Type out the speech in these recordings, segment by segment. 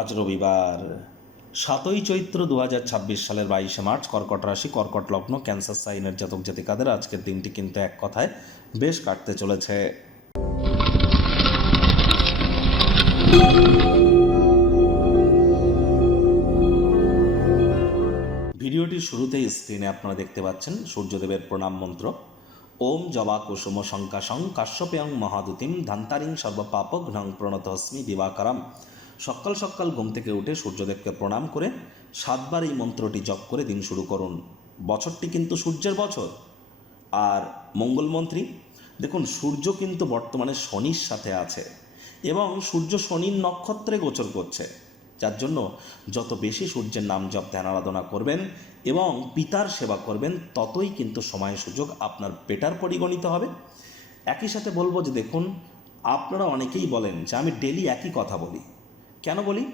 আজ রবিবার 7ই চৈত্র 2026 সালের 22শে মার্চ, কর্কট রাশি, কর্কট লগ্ন, ক্যান্সার সাইনের জাতক জাতিকাদের আজকের দিনটি কিন্তু এক কথায় বেশ কাটতে চলেছে। ভিডিওটির শুরুতেই স্ক্রিনে আপনারা দেখতে পাচ্ছেন সূর্যদেবের প্রণাম মন্ত্র। ওম জবা কুসুম শঙ্কাশং কাশ্যপেয়ং মহাদুতিম ধান্তারিং সর্বপাপঘ্নং প্রণতস্মি দিবাকরম। সকাল সকাল ঘুম থেকে উঠে সূর্যদেবকে প্রণাম করে 7বার এই মন্ত্রটি জপ করে দিন শুরু করুন। বছরটি কিন্তু সূর্যের বছর। আর মঙ্গলমন্ত্রী দেখুন, সূর্য কিন্তু বর্তমানে শনির সাথে আছে এবং সূর্য শনির নক্ষত্রে গোচর করছে, যার জন্য যত বেশি সূর্যের নাম জপ ধ্যান আরাধনা করবেন এবং পিতার সেবা করবেন, ততই কিন্তু সময় সুযোগ আপনার বেটার পরিগণিত হবে। একই সাথে বলবো যে দেখুন, আপনারা অনেকেই বলেন যে আমি ডেলি একই কথা বলি। কেন বলি?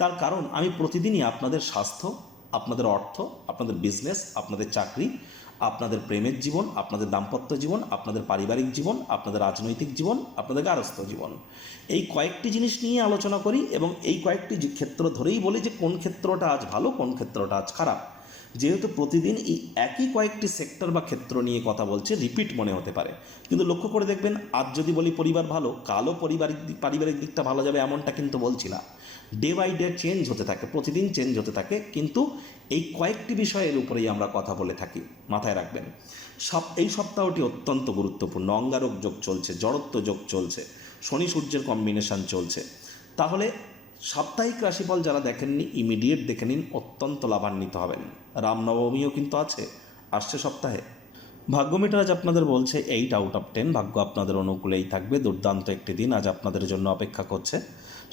তার কারণ আমি প্রতিদিনই আপনাদের স্বাস্থ্য, আপনাদের অর্থ, আপনাদের বিজনেস, আপনাদের চাকরি, আপনাদের প্রেমের জীবন, আপনাদের দাম্পত্য জীবন, আপনাদের পারিবারিক জীবন, আপনাদের রাজনৈতিক জীবন, আপনাদের গার্হস্থ্য জীবন, এই কয়েকটি জিনিস নিয়ে আলোচনা করি এবং এই কয়েকটি ক্ষেত্র ধরেই বলি যে কোন ক্ষেত্রটা আজ ভালো, কোন ক্ষেত্রটা আজ খারাপ। যেহেতু প্রতিদিন এই একই কয়েকটি সেক্টর বা ক্ষেত্র নিয়ে কথা বলছে, রিপিট মনে হতে পারে, কিন্তু লক্ষ্য করে দেখবেন আজ যদি বলি পরিবার ভালো, কালও পারিবারিক দিকটা ভালো যাবে এমনটা কিন্তু বলছি না। ডে বাই ডে চেঞ্জ হতে থাকে, প্রতিদিন চেঞ্জ হতে থাকে, কিন্তু এই কয়েকটি বিষয়ের উপরেই আমরা কথা বলে থাকি, মাথায় রাখবেন। এই সপ্তাহটি অত্যন্ত গুরুত্বপূর্ণ। অঙ্গারক যোগ চলছে, জড়ত্ব যোগ চলছে, শনি সূর্যের কম্বিনেশন চলছে। তাহলে সাপ্তাহিক রাশিফল যারা দেখেননি, ইমিডিয়েট দেখে নিন, অত্যন্ত লাভান্বিত হবেন। রামনবমীও কিন্তু আসছে সপ্তাহে। ভাগ্য মিটার আজ আপনাদের বলছে 8 আউট অফ 10, ভাগ্য আপনাদের অনুকূলেই থাকবে। দুর্দান্ত একটি দিন আজ আপনাদের জন্য অপেক্ষা করছে।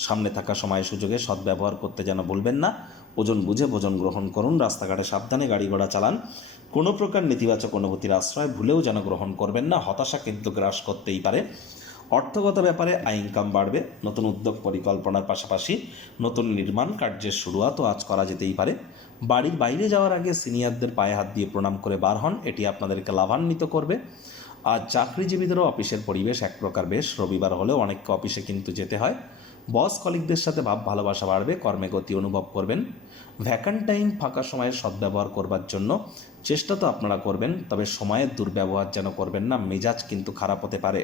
সামনে থাকা সময় সুযোগে সদ্ব্যবহার করতে যেন ভুলবেন না। ওজন বুঝে ভোজন গ্রহণ করুন। রাস্তাঘাটে সাবধানে গাড়ি ঘোড়া চালান। কোনো প্রকার নেতিবাচক অনুভূতির আশ্রয় ভুলেও যেন গ্রহণ করবেন না। হতাশা কিন্তু গ্রাস করতেই পারে। অর্থগত ব্যাপারে আয় ইনকাম বাড়বে। নতুন উদ্যোগ পরিকল্পনার পাশাপাশি নতুন নির্মাণ কার্যের শুরুয়াতও আজ করা যেতেই পারে। বাড়ির বাইরে যাওয়ার আগে সিনিয়রদের পায়ে হাত দিয়ে প্রণাম করে বার হন, এটি আপনাদেরকে লাভান্বিত করবে। আর চাকরিজীবীদেরও অফিসের পরিবেশ এক প্রকার বেশ। রবিবার হলেও অনেককে অফিসে কিন্তু যেতে হয়। বস কলিগদের সাথে ভাব ভালোবাসা বাড়বে, কর্মে গতি অনুভব করবেন। ভ্যাকান্ট টাইম, ফাঁকা সময়ের সদ্ব্যবহার করবার জন্য চেষ্টা তো আপনারা করবেন, তবে সময়ের দুর্ব্যবহার যেন করবেন না, মেজাজ কিন্তু খারাপ হতে পারে।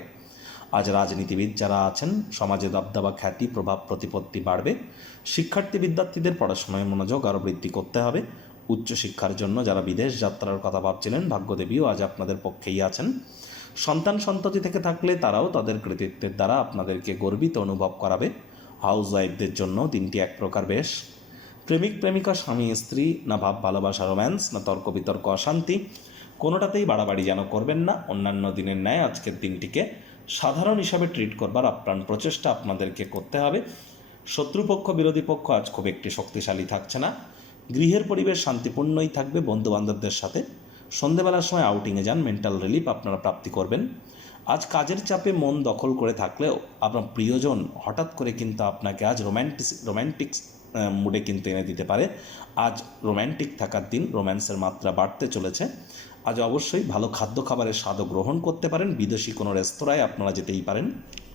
আজ রাজনীতিবিদ যারা আছেন, সমাজে দবদবা, খ্যাতি, প্রভাব প্রতিপত্তি বাড়বে। শিক্ষার্থী বিদ্যার্থীদের পড়াশোনায় মনোযোগ আরও বৃদ্ধি করতে হবে। উচ্চশিক্ষার জন্য যারা বিদেশ যাত্রার কথা ভাবছিলেন, ভাগ্যদেবীও আজ আপনাদের পক্ষেই আছেন। সন্ততি থেকে থাকলে তারাও তাদের কৃতিত্বের দ্বারা আপনাদেরকে গর্বিত অনুভব করাবে। হাউস ওয়াইফদের জন্য দিনটি এক প্রকার বেশ। প্রেমিক প্রেমিকা, স্বামী স্ত্রী, না ভাব ভালোবাসা রোম্যান্স, না তর্ক বিতর্ক অশান্তি, কোনোটাতেই বাড়াবাড়ি যেন করবেন না। অন্যান্য দিনের ন্যায় আজকের দিনটিকে সাধারণ হিসাবে ট্রিট করবার আপ্রাণ প্রচেষ্টা আপনাদেরকে করতে হবে। শত্রুপক্ষ, বিরোধী পক্ষ আজ খুব একটি শক্তিশালী থাকছে না। গৃহের পরিবেশ শান্তিপূর্ণই থাকবে। বন্ধুবান্ধবদের সাথে সন্ধেবেলার সময় আউটিংয়ে যান, মেন্টাল রিলিফ আপনারা প্রাপ্তি করবেন। আজ কাজের চাপে মন দখল করে থাকলেও আপনার প্রিয়জন হঠাৎ করে কিন্তু আপনাকে আজ রোম্যান্টিক মুডে কিন্তু এনে দিতে পারে। আজ রোম্যান্টিক থাকার দিন, রোম্যান্সের মাত্রা বাড়তে চলেছে। আজ অবশ্যই ভালো খাদ্য খাবারের স্বাদও গ্রহণ করতে পারেন। বিদেশি কোনো রেস্তোরাঁয় আপনারা যেতেই পারেন।